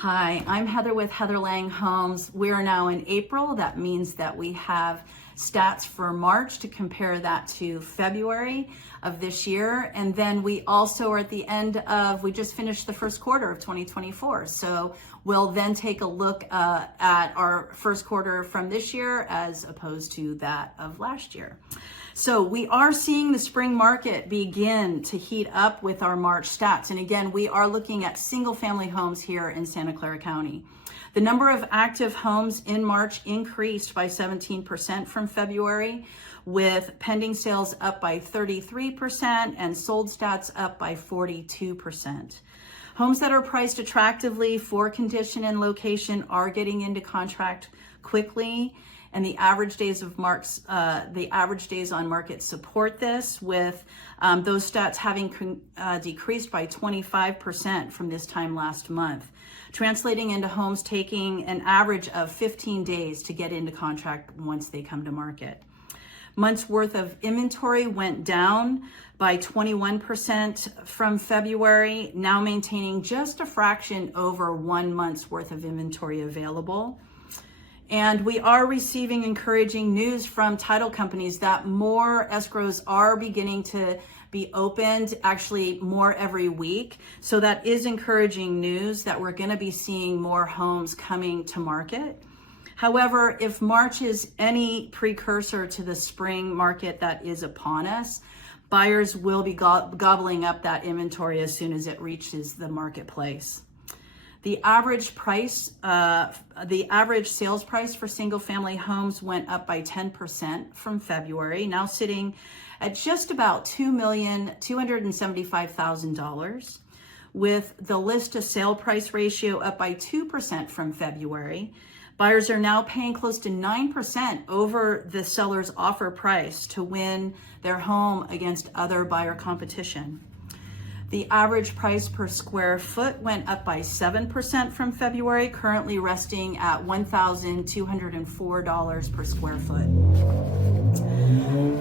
Hi, I'm Heather with Heather Lange Homes. We are now in April. That means that we have stats for March to compare that to February of this year. And then we also are at the end of, we just finished the first quarter of 2024. So we'll then take a look at our first quarter from this year as opposed to that of last year. So we are seeing the spring market begin to heat up with our March stats. And again, we are looking at single family homes here in Santa Clara County. The number of active homes in March increased by 17% from February, with pending sales up by 33% and sold stats up by 42%. Homes that are priced attractively for condition and location are getting into contract quickly, and the average days on market support this, with those stats having decreased by 25% from this time last month, translating into homes taking an average of 15 days to get into contract once they come to market. Months worth of inventory went down by 21% from February, now maintaining just a fraction over 1 month's worth of inventory available. And we are receiving encouraging news from title companies that more escrows are beginning to be opened, actually more every week. So that is encouraging news that we're going to be seeing more homes coming to market. However, if March is any precursor to the spring market that is upon us, buyers will be gobbling up that inventory as soon as it reaches the marketplace. The average sales price for single family homes went up by 10% from February, now sitting at just about $2,275,000, with the list to sale price ratio up by 2% from February. Buyers are now paying close to 9% over the seller's offer price to win their home against other buyer competition. The average price per square foot went up by 7% from February, currently resting at $1,204 per square foot.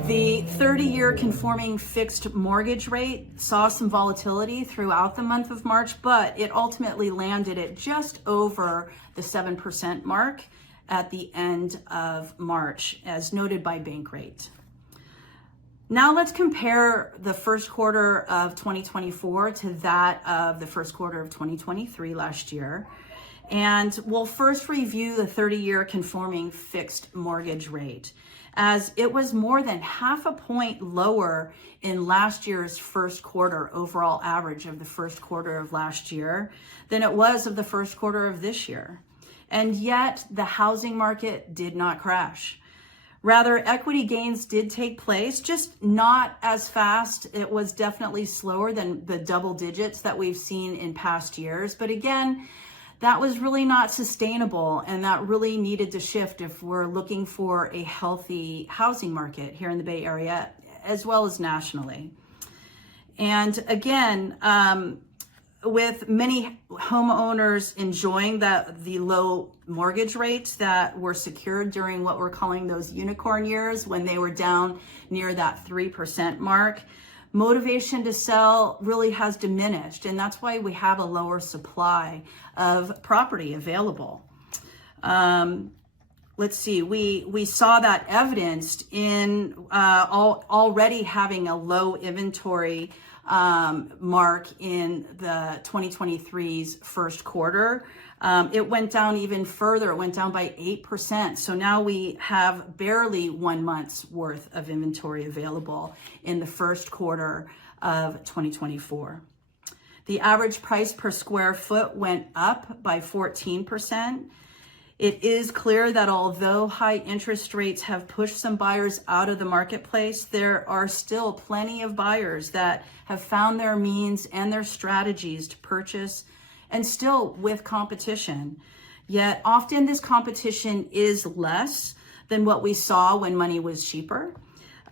The 30-year conforming fixed mortgage rate saw some volatility throughout the month of March, but it ultimately landed at just over the 7% mark at the end of March, as noted by Bankrate. Now let's compare the first quarter of 2024 to that of the first quarter of 2023 last year. And we'll first review the 30-year conforming fixed mortgage rate, as it was more than half a point lower in last year's first quarter overall average of the first quarter of last year than it was of the first quarter of this year. And yet the housing market did not crash. Rather, equity gains did take place, just not as fast. It was definitely slower than the double digits that we've seen in past years. But again, that was really not sustainable, and that really needed to shift if we're looking for a healthy housing market here in the Bay Area, as well as nationally. And again, with many homeowners enjoying the low mortgage rates that were secured during what we're calling those unicorn years, when they were down near that 3% mark, motivation to sell really has diminished. And that's why we have a lower supply of property available. Let's see, we saw that evidenced in already having a low inventory mark in the 2023's first quarter. It went down even further. It went down by 8%. So now we have barely 1 month's worth of inventory available in the first quarter of 2024. The average price per square foot went up by 14%. It is clear that although high interest rates have pushed some buyers out of the marketplace, there are still plenty of buyers that have found their means and their strategies to purchase, and still with competition. Yet often this competition is less than what we saw when money was cheaper,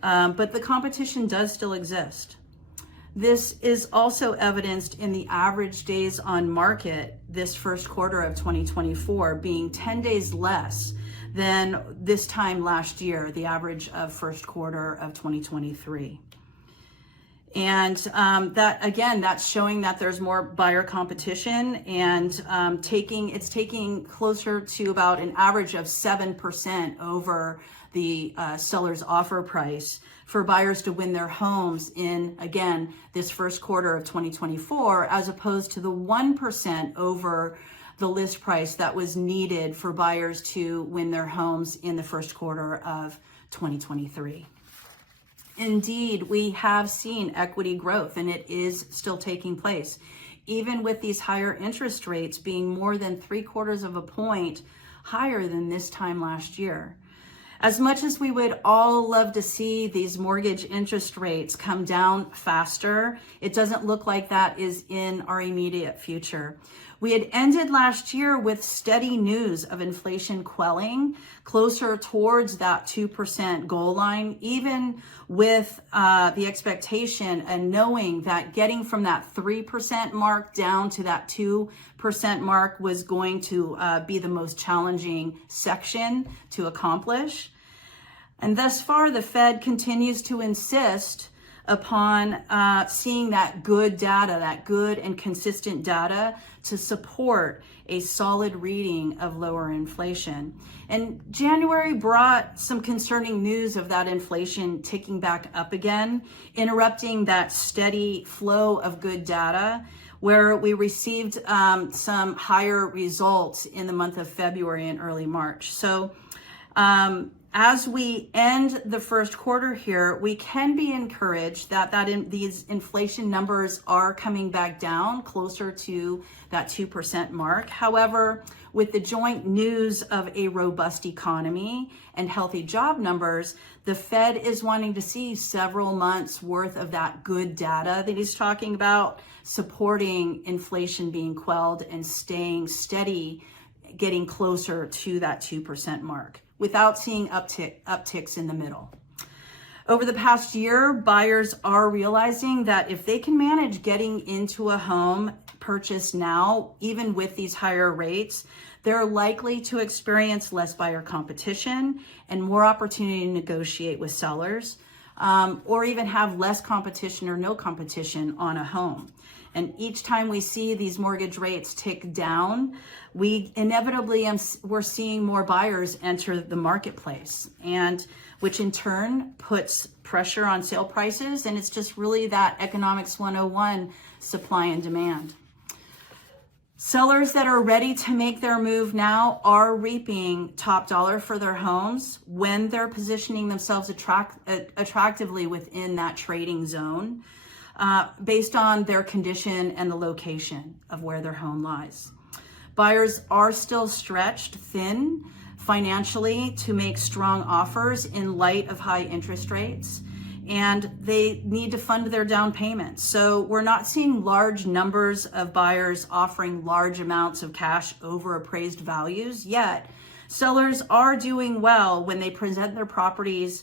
but the competition does still exist. This is also evidenced in the average days on market this first quarter of 2024 being 10 days less than this time last year, the average of first quarter of 2023. And that, again, that's showing that there's more buyer competition, and it's taking closer to about an average of 7% over the seller's offer price for buyers to win their homes in, again, this first quarter of 2024, as opposed to the 1% over the list price that was needed for buyers to win their homes in the first quarter of 2023. Indeed, we have seen equity growth, and it is still taking place, even with these higher interest rates being more than 3/4 of a point higher than this time last year. As much as we would all love to see these mortgage interest rates come down faster, it doesn't look like that is in our immediate future. We had ended last year with steady news of inflation quelling closer towards that 2% goal line, even with the expectation and knowing that getting from that 3% mark down to that 2% mark was going to be the most challenging section to accomplish. And thus far, the Fed continues to insist upon seeing that good data, that good and consistent data to support a solid reading of lower inflation. And January brought some concerning news of that inflation ticking back up again, interrupting that steady flow of good data, where we received some higher results in the month of February and early March. So as we end the first quarter here, we can be encouraged that these inflation numbers are coming back down closer to that 2% mark. However, with the joint news of a robust economy and healthy job numbers, the Fed is wanting to see several months worth of that good data that he's talking about, supporting inflation being quelled and staying steady, getting closer to that 2% mark, without seeing upticks in the middle. Over the past year, buyers are realizing that if they can manage getting into a home purchase now, even with these higher rates, they're likely to experience less buyer competition and more opportunity to negotiate with sellers, or even have less competition or no competition on a home. And each time we see these mortgage rates tick down, we inevitably we're seeing more buyers enter the marketplace, and which in turn puts pressure on sale prices. And it's just really that economics 101, supply and demand. Sellers that are ready to make their move now are reaping top dollar for their homes when they're positioning themselves attractively within that trading zone, based on their condition and the location of where their home lies. Buyers are still stretched thin financially to make strong offers in light of high interest rates, and they need to fund their down payments. So we're not seeing large numbers of buyers offering large amounts of cash over appraised values yet. Sellers are doing well when they present their properties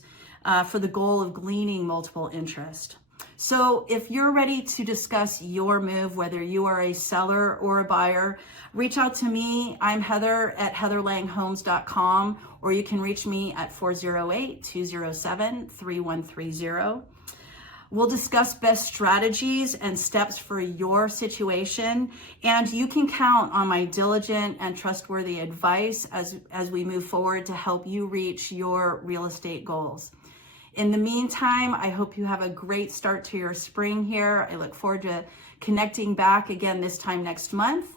for the goal of gleaning multiple interest. So if you're ready to discuss your move, whether you are a seller or a buyer, reach out to me. I'm Heather at heatherlanghomes.com, or you can reach me at 408-207-3130. We'll discuss best strategies and steps for your situation, and you can count on my diligent and trustworthy advice as we move forward to help you reach your real estate goals. In the meantime, I hope you have a great start to your spring here. I look forward to connecting back again this time next month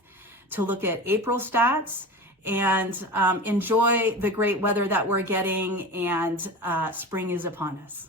to look at April stats, and enjoy the great weather that we're getting, and spring is upon us.